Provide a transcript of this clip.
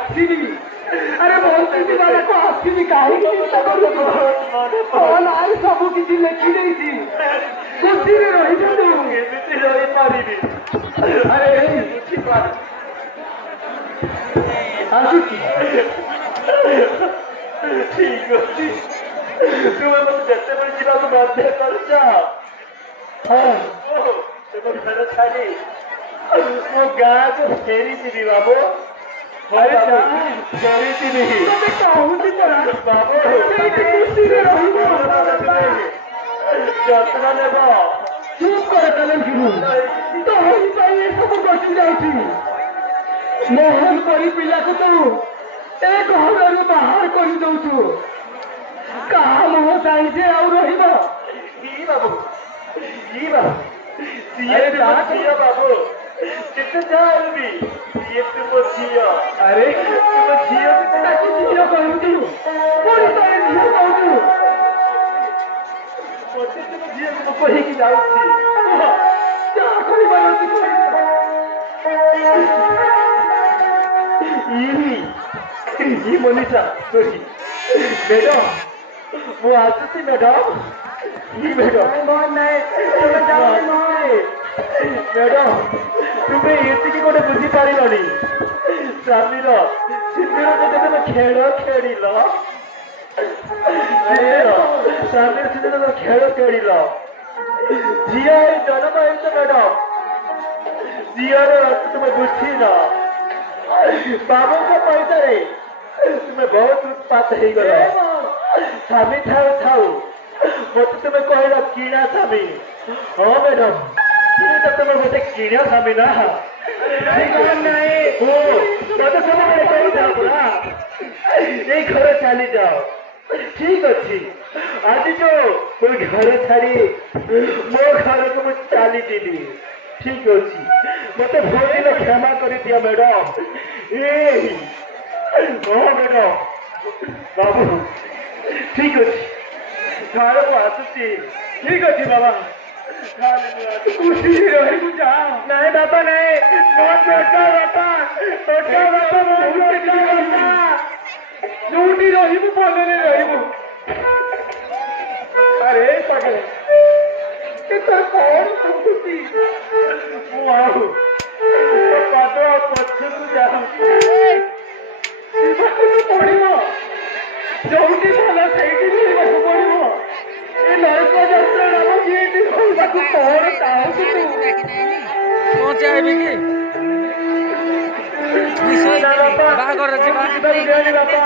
आसवी अरे बंसी वाला को आसवी कहीं चिंता कर नाई सब किसी लेखी नहीं खुशी रे रही तू रही पारि अरे आसुची ठीक अच्छी तुम जैसे बड़ी जीवा को बाध्य कर हाँ तुम घर छाड़ी वो गाँ को फेरी थी बाबू अरे फेरी थी नहीं तो कहूँ थी तरह बाबू खुशी रे रही जत्रा ने चुप कर कलम फिरू तो हम चाहिए सब बची जाती मोहन करी पिला को तू एक घर बाहर कर दौचु कहा मोह चाहिए आउ रहिबा ई बाबू सीए बाबू कितने जाओ भी ये तुम झियो अरे तुम झियो ताकि झियो कहू तू पूरी तरह झियो कहू तू मोटे तुम झियो को कही की जाऊ छी क्या कोई बात नहीं ये मनीषा सॉरी मैडम वो आसुची मैडम ये मैडम बहुत नहीं तुम जाओ नहीं मैडम तुम्हें ये गोटे बुझी पार स्वामीर सिंदूर तो तुम खेल खेल स्वामीर सिंदूर खेल खेल झील जन्म हो मैडम झील तुम बुझी न बाबू को पैसा तुम्हें बहुत उत्पात हो गल स्वामी थाऊ थाऊ मत तुम्हें कहल किणा स्वामी हाँ मैडम तो तुम मत किण स्वामी ना मत सब घर चली जाओ ठीक अच्छी आज जो कोई घर छाड़ी मो घर को मुझे चली जीवी ठीक अच्छी मत भूल क्षमा कर दिया मैडम हाँ मैडम बाबू ठीक अच्छी घर को आसुची ठीक अच्छी बाबा खुशी रही जा नहीं बाबा नहीं छोटा बाबा जोटी रही भले रही अरे पगले तोर कौन खुशी पद पछकू जाऊ पड़ो जोटी भल से पड़ो ये नरक यात्रा ये कौन पहुंचाबी कि बागर बाबा